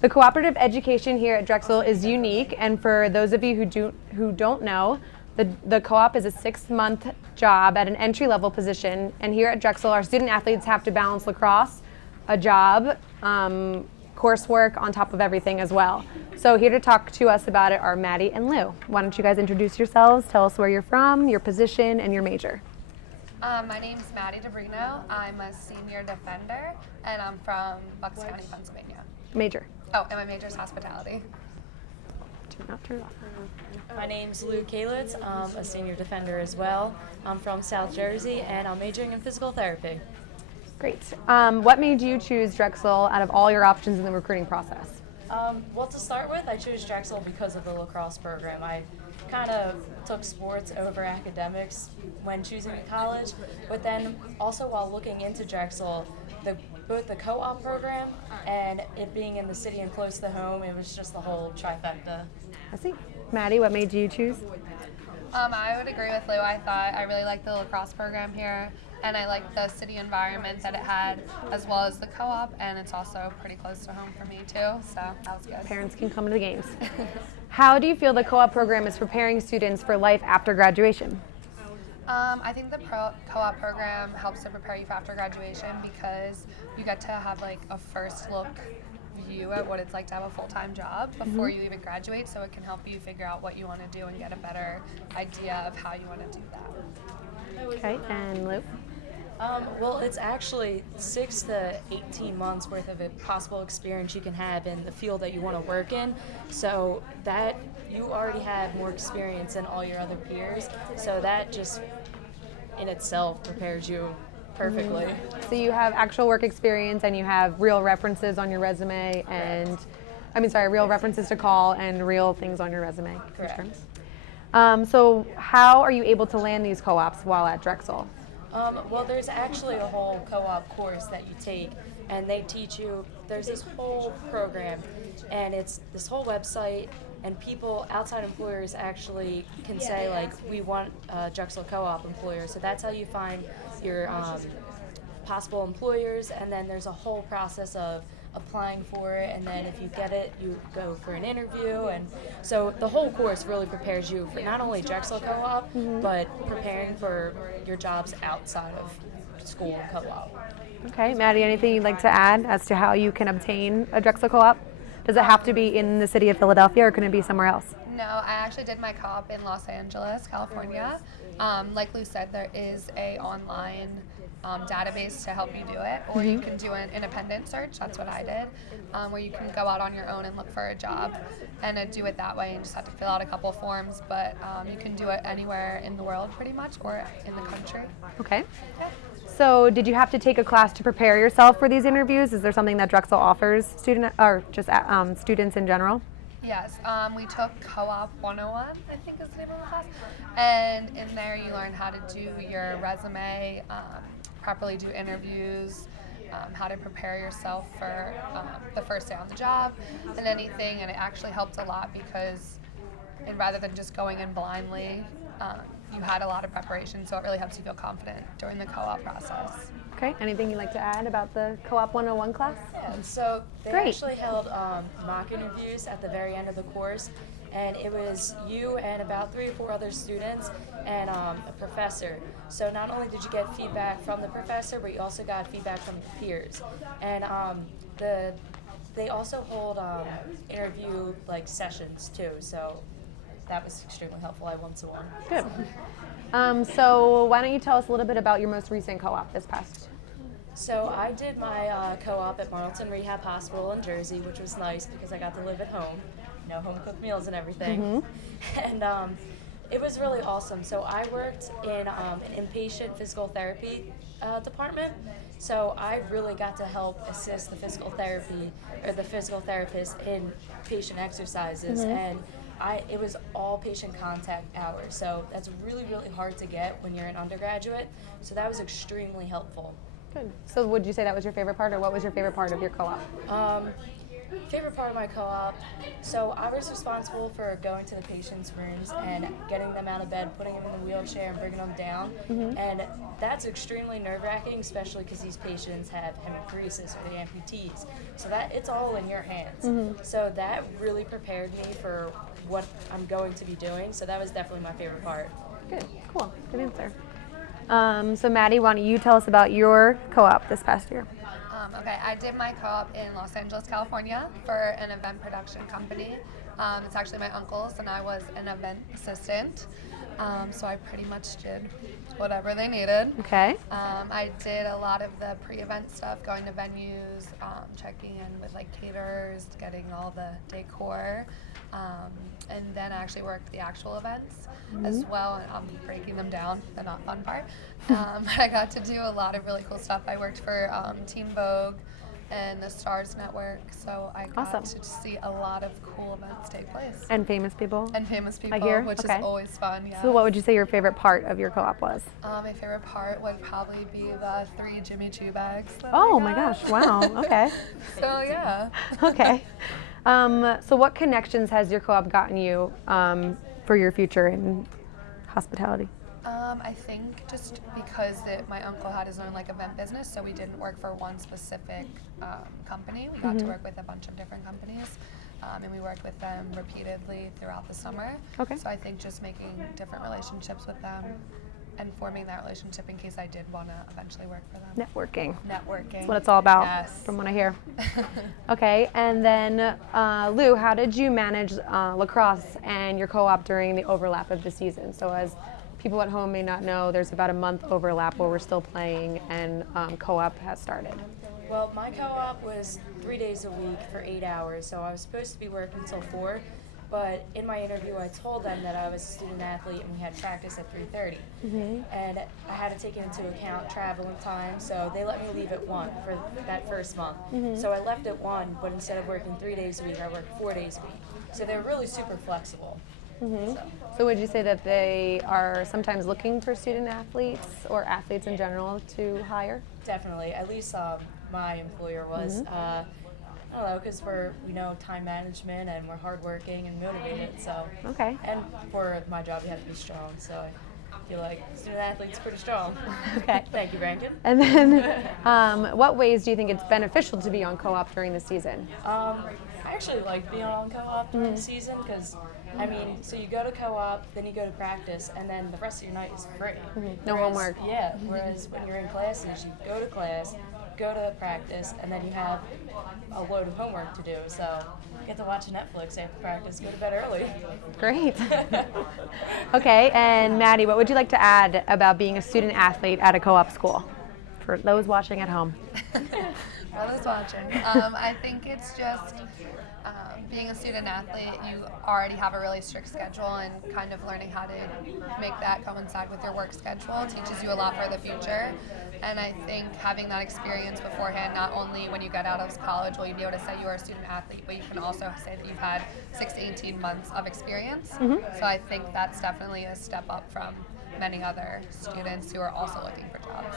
The cooperative education here at Drexel is unique, and for those of you who don't know, the co-op is a 6-month job at an entry-level position, and here at Drexel, our student athletes have to balance lacrosse, a job, coursework on top of everything as well. So here to talk to us about it are Maddie and Lou. Why don't you guys introduce yourselves, tell us where you're from, your position, and your major. My name's Maddie DiBrino. I'm a senior defender, and I'm from Bucks County, Pennsylvania. Major. Oh, and my major is hospitality. Turn it off. My name's Lou Kalitz. I'm a senior defender as well. I'm from South Jersey, and I'm majoring in physical therapy. Great. What made you choose Drexel out of all your options in the recruiting process? Well, to start with, I chose Drexel because of the lacrosse program. I kind of took sports over academics when choosing a college, but then also while looking into Drexel, both the co-op program and it being in the city and close to home, it was just the whole trifecta. I see. Maddie, what made you choose? I would agree with Lou. I really liked the lacrosse program here, and I liked the city environment that it had, as well as the co-op, and it's also pretty close to home for me too, so that was good. Parents can come to the games. How do you feel the co-op program is preparing students for life after graduation? I think the co-op program helps to prepare you for after graduation because you get to have like a first look view at what it's like to have a full-time job before you even graduate, so it can help you figure out what you want to do and get a better idea of how you want to do that. Okay, and Lou? Well, it's actually 6 to 18 months worth of a possible experience you can have in the field that you want to work in, so that you already have more experience than all your other peers, so that just in itself prepares you perfectly. So you have actual work experience and you have real references on your resume and, real references to call and real things on your resume. Correct. So how are you able to land these co-ops while at Drexel? Well, there's actually a whole co-op course that you take, and they teach you, there's this whole program, and it's this whole website, and people, outside employers actually can say, like, we want a Drexel co-op employer, so that's how you find your possible employers, and then there's a whole process of applying for it, and then if you get it, you go for an interview, and so the whole course really prepares you for not only Drexel co-op, but preparing for your jobs outside of school and co-op. Okay, Maddie, anything you'd like to add as to how you can obtain a Drexel co-op? Does it have to be in the city of Philadelphia or can it be somewhere else? No, I actually did my co-op in Los Angeles, California. Like Lou said, there is a online database to help you do it, or you can do an independent search. That's what I did, where you can go out on your own and look for a job and do it that way, and just have to fill out a couple forms, but you can do it anywhere in the world pretty much, or in the country. Okay. Yeah. So did you have to take a class to prepare yourself for these interviews? Is there something that Drexel offers students in general? Yes, we took Co-op 101, I think is the name of the class, and in there you learn how to do your resume, properly do interviews, how to prepare yourself for the first day on the job and anything, and it actually helped a lot because rather than just going in blindly, you had a lot of preparation, so it really helps you feel confident during the co-op process. Okay, anything you'd like to add about the Co-op 101 class? Yeah, so they Great. actually held mock interviews at the very end of the course, and it was you and about 3 or 4 other students and a professor. So not only did you get feedback from the professor, but you also got feedback from peers. And they also hold interview sessions too, so that was extremely helpful. I went to one. Good. So why don't you tell us a little bit about your most recent co-op this past? So I did my co-op at Marlton Rehab Hospital in Jersey, which was nice because I got to live at home, home cooked meals and everything. And it was really awesome. So I worked in an inpatient physical therapy department. So I really got to help assist the physical therapist in patient exercises, and it was all patient contact hours, so that's really, really hard to get when you're an undergraduate, so that was extremely helpful. Good. So would you say that was your favorite part, or what was your favorite part of your co-op? Favorite part of my co-op, so I was responsible for going to the patients' rooms and getting them out of bed, putting them in the wheelchair and bringing them down. And that's extremely nerve-wracking, especially because these patients have hemiparesis or the amputees. So that it's all in your hands. So that really prepared me for what I'm going to be doing. So that was definitely my favorite part. Good, cool, good answer. So Maddie, why don't you tell us about your co-op this past year? Okay, I did my co-op in Los Angeles, California for an event production company. It's actually my uncle's, and I was an event assistant. So I pretty much did whatever they needed. Okay. I did a lot of the pre-event stuff, going to venues, checking in with like caterers, getting all the decor, and then I actually worked the actual events as well, and I'm breaking them down, the not fun part. I got to do a lot of really cool stuff. I worked for Teen Vogue and the Stars Network, so I got to see a lot of cool events take place. And famous people? And famous people, hear. which Okay. is always fun, yeah. So what would you say your favorite part of your co-op was? My favorite part would probably be the 3 Jimmy Choo bags. That Oh I my got. gosh, wow, okay. So yeah. Okay. So what connections has your co-op gotten you for your future in hospitality? I think just because my uncle had his own like event business, so we didn't work for one specific company. We got to work with a bunch of different companies, and we worked with them repeatedly throughout the summer. Okay. So I think just making different relationships with them and forming that relationship in case I did want to eventually work for them. Networking. Networking. That's what it's all about, Yes. from what I hear. Okay, and then Lou, how did you manage lacrosse and your co-op during the overlap of the season? So as people at home may not know, there's about a month overlap where we're still playing and co-op has started. Well, my co-op was 3 days a week for 8 hours, so I was supposed to be working until 4. But in my interview, I told them that I was a student athlete and we had practice at 3:30. And I had to take into account travel and time, so they let me leave at 1 for that first month. So I left at 1, but instead of working 3 days a week, I worked 4 days a week. So they're really super flexible. So would you say that they are sometimes looking for student athletes or athletes in general to hire? Definitely, at least my employer was. I don't know, because we're, time management and we're hardworking and motivated, so. Okay. And for my job, you have to be strong, so I feel like student athlete's pretty strong. Okay. Thank you, Brandon. And then what ways do you think it's beneficial to be on co-op during the season? I actually like being on co-op during the season because, so you go to co-op, then you go to practice, and then the rest of your night is free. No homework. Yeah, whereas when you're in classes, you go to class, go to practice, and then you have a load of homework to do. So you get to watch Netflix after practice, go to bed early. Great. Okay, and Maddie, what would you like to add about being a student athlete at a co-op school for those watching at home? For those watching, I think it's just being a student athlete, you already have a really strict schedule, and kind of learning how to make that coincide with your work schedule teaches you a lot for the future. And I think having that experience beforehand, not only when you get out of college will you be able to say you are a student athlete, but you can also say that you've had 6 to 18 months of experience. So I think that's definitely a step up from many other students who are also looking for jobs.